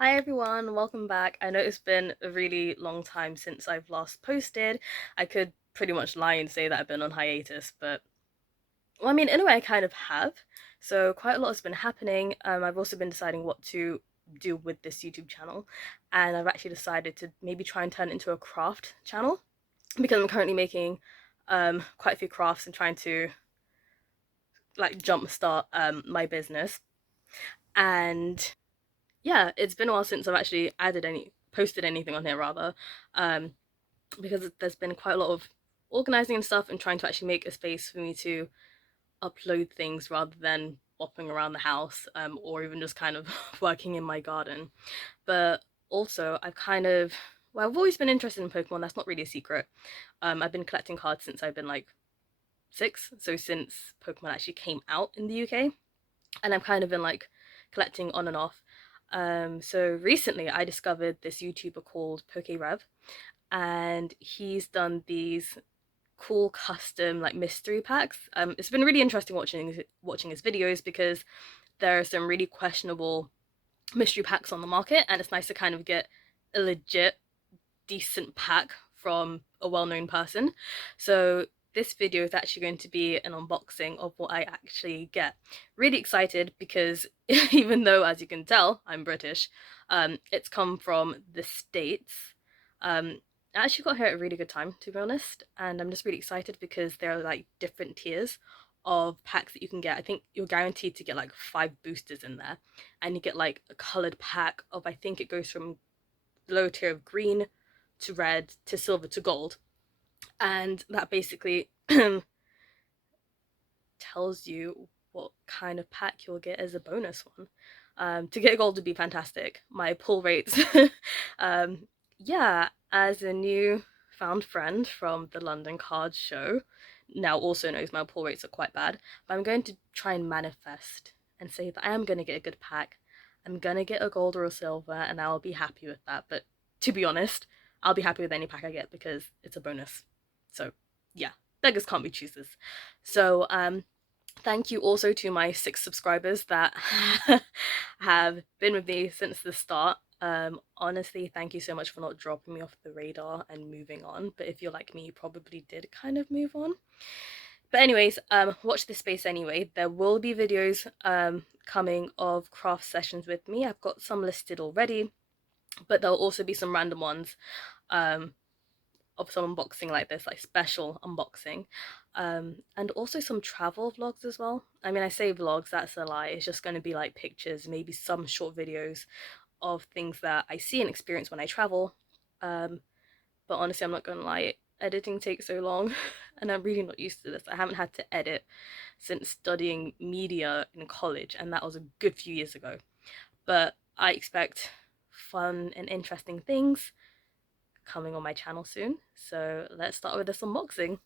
Hi everyone, welcome back. I know it's been a really long time since I've last posted. I could pretty much lie and say that I've been on hiatus, but well, I mean, in a way, I kind of have. So quite a lot has been happening. I've also been deciding what to do with this YouTube channel, and I've actually decided to maybe try and turn it into a craft channel because I'm currently making quite a few crafts and trying to like jumpstart my business. And yeah, it's been a while since I've actually posted anything on here rather, um, because there's been quite a lot of organizing and stuff and trying to actually make a space for me to upload things rather than bopping around the house, or even just kind of working in my garden. But also, I've always been interested in Pokemon. That's not really a secret. I've been collecting cards since I've been like 6, so since Pokemon actually came out in the UK, and I've kind of been like collecting on and off. So recently I discovered this YouTuber called Poke Rev, and he's done these cool custom like mystery packs. It's been really interesting watching his videos because there are some really questionable mystery packs on the market, and it's nice to kind of get a legit decent pack from a well-known person. So this video is actually going to be an unboxing of what I actually get. Really excited because even though, as you can tell, I'm British, it's come from the States. I actually got here at a really good time, to be honest, and I'm just really excited because there are like different tiers of packs that you can get. I think you're guaranteed to get like 5 boosters in there, and you get like a colored pack of, I think it goes from the lower tier of green to red to silver to gold, and that basically tells you what kind of pack you'll get as a bonus one. To get gold would be fantastic. My pull rates, um, yeah, as a new found friend from the London Cards Show, now also knows my pull rates are quite bad. But I'm going to try and manifest and say that I am going to get a good pack. I'm going to get a gold or a silver, and I'll be happy with that. But to be honest, I'll be happy with any pack I get because it's a bonus. So yeah, beggars can't be choosers. So thank you also to my 6 subscribers that have been with me since the start. Honestly, thank you so much for not dropping me off the radar and moving on. But if you're like me, you probably did kind of move on. But anyways, watch this space anyway. There will be videos coming of craft sessions with me. I've got some listed already, but there'll also be some random ones um, of some unboxing like this, like special unboxing. And also some travel vlogs as well. I mean, I say vlogs, that's a lie. It's just going to be like pictures, maybe some short videos of things that I see and experience when I travel. Um, but honestly, I'm not going to lie, editing takes so long and I'm really not used to this. I haven't had to edit since studying media in college, and that was a good few years ago. But I expect fun and interesting things coming on my channel soon. So let's start with this unboxing.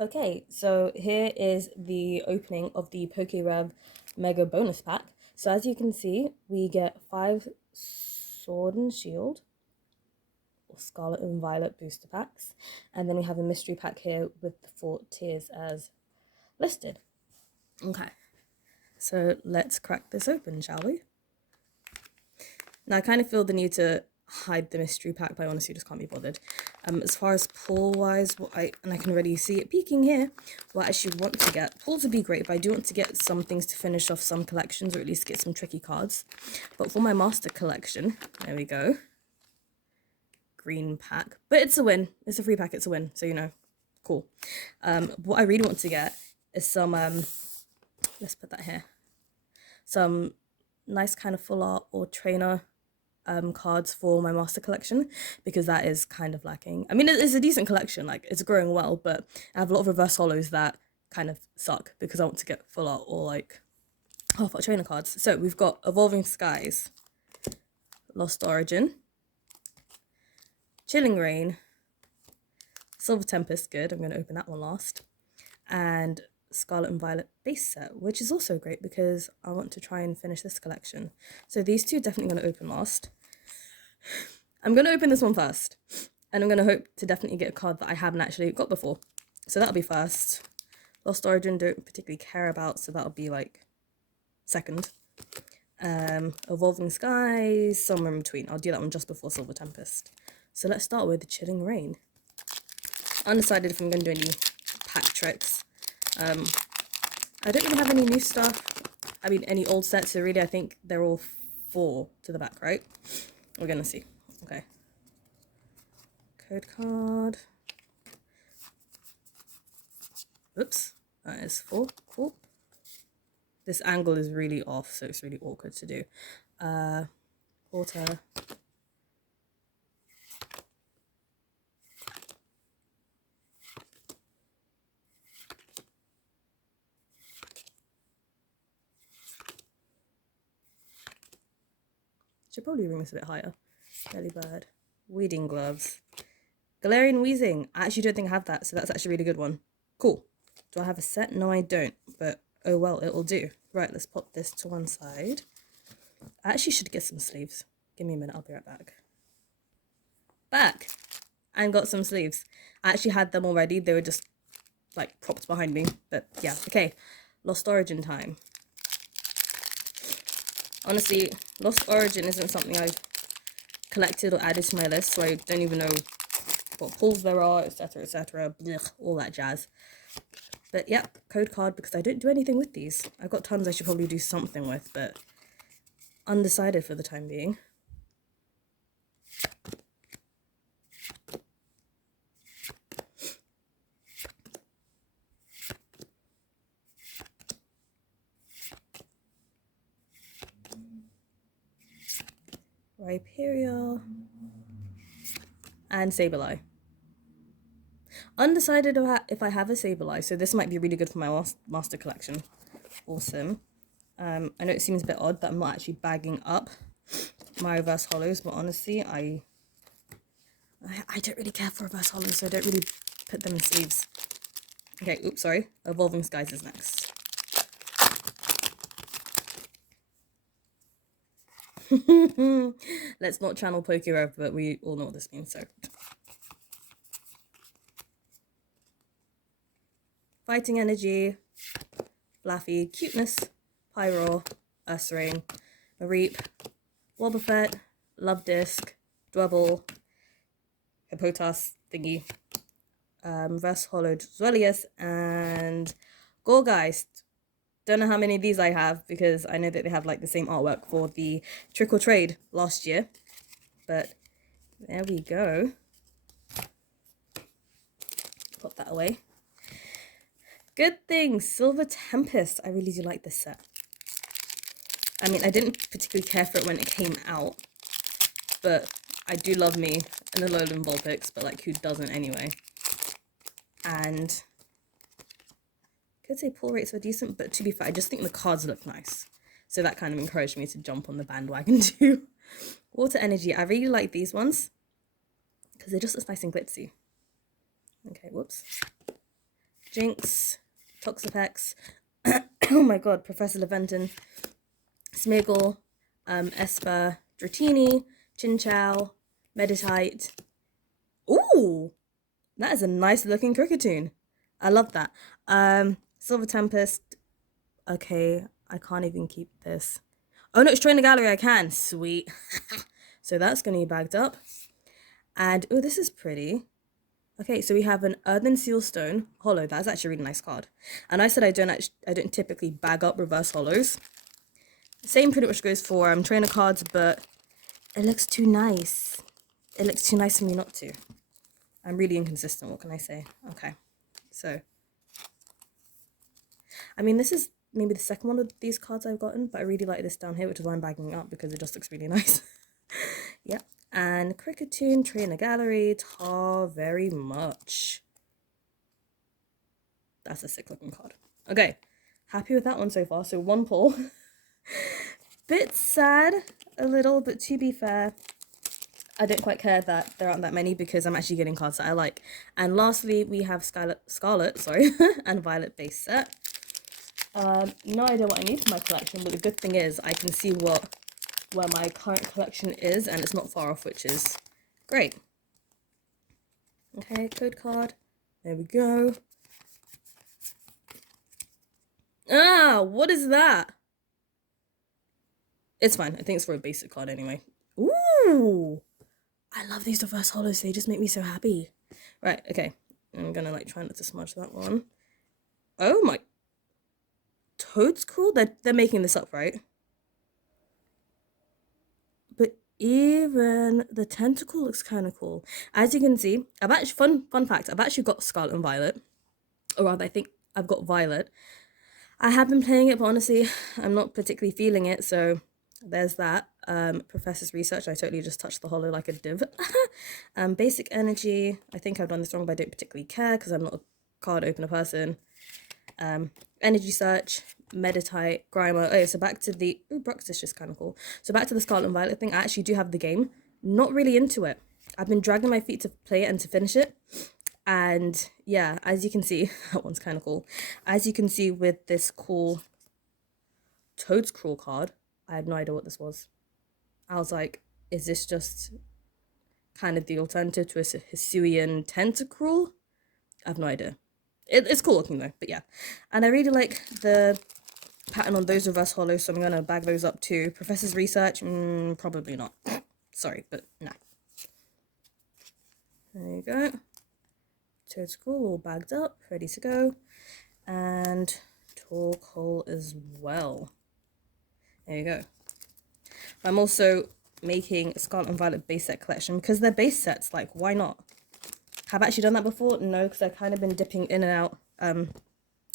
Okay, so here is the opening of the Poke Rev Mega Bonus Pack. So as you can see, we get 5 Sword and Shield, or Scarlet and Violet booster packs, and then we have a mystery pack here with the 4 tiers as listed. Okay, so let's crack this open, shall we? Now I kind of feel the need to hide the mystery pack, but I honestly just can't be bothered. As far as pull wise, and I can already see it peeking here, what I actually want to get, pulls would be great, but I do want to get some things to finish off some collections, or at least get some tricky cards. But for my master collection, there we go, green pack, but it's a win, it's a free pack, it's a win, so you know, cool. What I really want to get is some, let's put that here, some nice kind of full art or trainer cards for my master collection, because that is kind of lacking. I mean, it's a decent collection, like it's growing well, but I have a lot of reverse holos that kind of suck because I want to get full art or like half art trainer cards. So we've got Evolving Skies, Lost Origin, Chilling Rain, Silver Tempest, good, I'm going to open that one last, and Scarlet and Violet base set, which is also great because I want to try and finish this collection. So these two are definitely going to open last. I'm going to open this one first, and I'm going to hope to definitely get a card that I haven't actually got before. So that'll be first. Lost Origin don't particularly care about, so that'll be like second. Evolving Skies, somewhere in between. I'll do that one just before Silver Tempest. So let's start with Chilling Rain. Undecided if I'm going to do any pack tricks. I don't really have any new stuff. I mean, any old sets, so really I think they're all 4 to the back, right? We're going to see. Okay. Code card. Oops. That is 4. Cool. This angle is really off, so it's really awkward to do. Water. Should probably bring this a bit higher. Belly bird. Weeding gloves. Galarian Wheezing. I actually don't think I have that, so that's actually a really good one. Cool. Do I have a set? No, I don't, but oh well, it'll do. Right, let's pop this to one side. I actually should get some sleeves. Give me a minute, I'll be right back. Back! And got some sleeves. I actually had them already, they were just like propped behind me, but yeah, okay. Lost Origin time. Honestly, Lost Origin isn't something I've collected or added to my list, so I don't even know what pulls there are, etc., all that jazz. But yeah, code card, because I don't do anything with these. I've got tons I should probably do something with, but undecided for the time being. Rhyperior and Sabeleye. Undecided if I have a Sabeleye, so this might be really good for my master collection. Awesome. I know it seems a bit odd that I'm not actually bagging up my reverse holos, but honestly, I don't really care for reverse holos, so I don't really put them in sleeves. Okay, oops, sorry. Evolving Skies is next. Let's not channel Poke Rev, but we all know what this means, so. Fighting Energy, Flaffy, Cuteness, Pyro, Ursaring, Mareep, Wobbuffet, Love Disc, Dwebble, Hippotas thingy, Reverse Hollowed Zwellius, and Gorgeist. Don't know how many of these I have because I know that they have like the same artwork for the Trick or Trade last year. But there we go. Put that away. Good thing, Silver Tempest. I really do like this set. I mean, I didn't particularly care for it when it came out, but I do love me an Alolan Vulpix, but like who doesn't anyway? And I could say pull rates were decent, but to be fair, I just think the cards look nice. So that kind of encouraged me to jump on the bandwagon too. Water Energy, I really like these ones because they're just as nice and glitzy. Okay, whoops. Jinx, Toxapex, oh my god, Professor Laventon, Smeagol, Esper, Dratini, Chinchou, Meditite. Ooh, that is a nice looking Cricketune. I love that. Silver Tempest. Okay, I can't even keep this. Oh no, it's Trainer Gallery, I can. Sweet. So that's going to be bagged up. And, oh, this is pretty. Okay, so we have an Earthen Sealstone holo. That's actually a really nice card. And I said I don't typically bag up reverse holos. Same pretty much goes for trainer cards, but it looks too nice. It looks too nice for me not to. I'm really inconsistent, what can I say? Okay, so. I mean, this is maybe the second one of these cards I've gotten, but I really like this down here, which is why I'm bagging it up, because it just looks really nice. Yep. And Cricketune, Trainer Gallery, tar very much. That's a sick looking card. Okay, happy with that one so far. So one pull. Bit sad, a little, but to be fair, I don't quite care that there aren't that many because I'm actually getting cards that I like. And lastly, we have Scarlet, and Violet base set. No idea what I need for my collection, but the good thing is I can see where my current collection is, and it's not far off, which is great. Okay, code card. There we go. Ah, what is that? It's fine. I think it's for a basic card anyway. Ooh! I love these reverse holos. They just make me so happy. Right, okay. I'm gonna like try not to smudge that one. Oh my... Toad's cool? They're making this up, right? But even the tentacle looks kind of cool. As you can see, I've actually... Fun fact, I've actually got Scarlet and Violet. Or rather, I think I've got Violet. I have been playing it, but honestly, I'm not particularly feeling it, so there's that. Professor's Research, I totally just touched the holo like a div. Basic Energy, I think I've done this wrong, but I don't particularly care because I'm not a card opener person. Energy Search, Meditate, Grimer. Oh, so back to the... Ooh, Brux is just kind of cool. So back to the Scarlet and Violet thing, I actually do have the game. Not really into it. I've been dragging my feet to play it and to finish it. And yeah, as you can see, that one's kind of cool. As you can see with this cool Toad's Crawl card, I had no idea what this was. I was like, is this just kind of the alternative to a Hisuian Tentacruel? I have no idea. It's cool looking though, but yeah. And I really like the pattern on those reverse holos, so I'm going to bag those up too. Professor's Research? Probably not. Sorry, but nah. There you go. Toad's Crawl all bagged up, ready to go. And Torkoal as well. There you go. I'm also making a Scarlet and Violet base set collection because they're base sets, like, why not? Have I actually done that before? No, because I've kind of been dipping in and out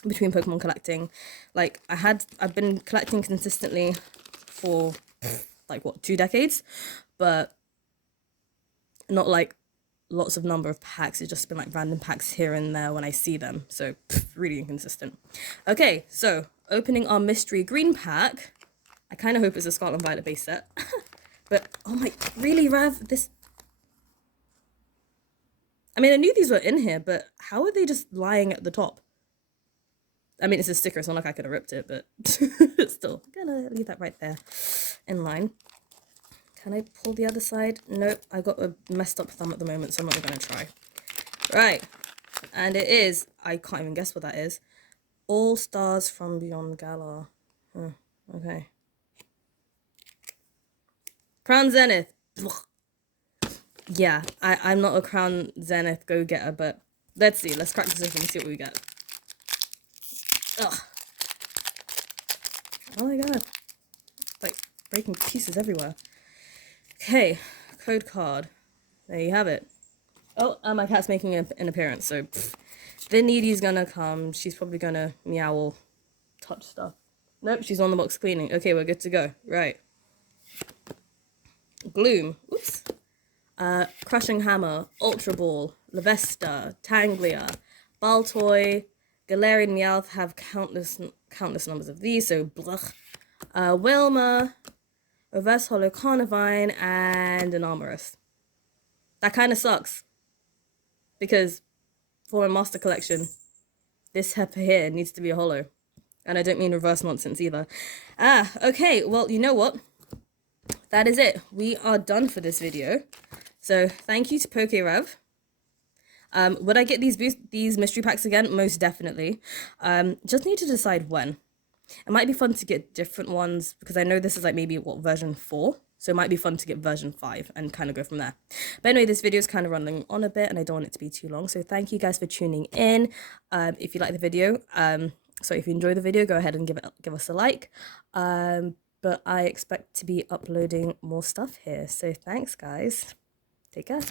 between Pokemon collecting. Like, I've been collecting consistently for, like, what, 2 decades? But not, like, lots of number of packs. It's just been, like, random packs here and there when I see them. So, really inconsistent. Okay, so, opening our Mystery Green pack. I kind of hope it's a Scarlet and Violet base set. But, oh my, really, Rev? This... I mean, I knew these were in here, but how are they just lying at the top? I mean, it's a sticker. It's not like I could have ripped it, but still. I'm gonna leave that right there in line. Can I pull the other side? Nope. I got a messed up thumb at the moment, so I'm not even gonna try. Right. And it is, I can't even guess what that is. All Stars from Beyond Galar. Okay. Crown Zenith. Yeah, I'm not a Crown Zenith go-getter, but let's see. Let's crack this open and see what we get. Ugh. Oh my god. Like, breaking pieces everywhere. Okay, code card. There you have it. Oh, my cat's making an appearance, so the needy's gonna come. She's probably gonna meow or touch stuff. Nope, she's on the box cleaning. Okay, we're good to go. Right. Gloom. Oops. Crushing Hammer, Ultra Ball, Lavesta, Tanglia, Baltoy, Galarian Meowth have countless numbers of these, so bluch. Wilma, Reverse Holo Carnivine, and an Armorous. That kind of sucks. Because for my master collection, this heifer here needs to be a holo. And I don't mean reverse nonsense either. Okay, well, you know what? That is it. We are done for this video. So, thank you to Poke Rev. Would I get these mystery packs again? Most definitely. Just need to decide when. It might be fun to get different ones, because I know this is like maybe, what, version 4? So it might be fun to get version 5 and kind of go from there. But anyway, this video is kind of running on a bit, and I don't want it to be too long. So thank you guys for tuning in. If you like the video, if you enjoy the video, go ahead and give us a like. But I expect to be uploading more stuff here. So thanks, guys. Take care.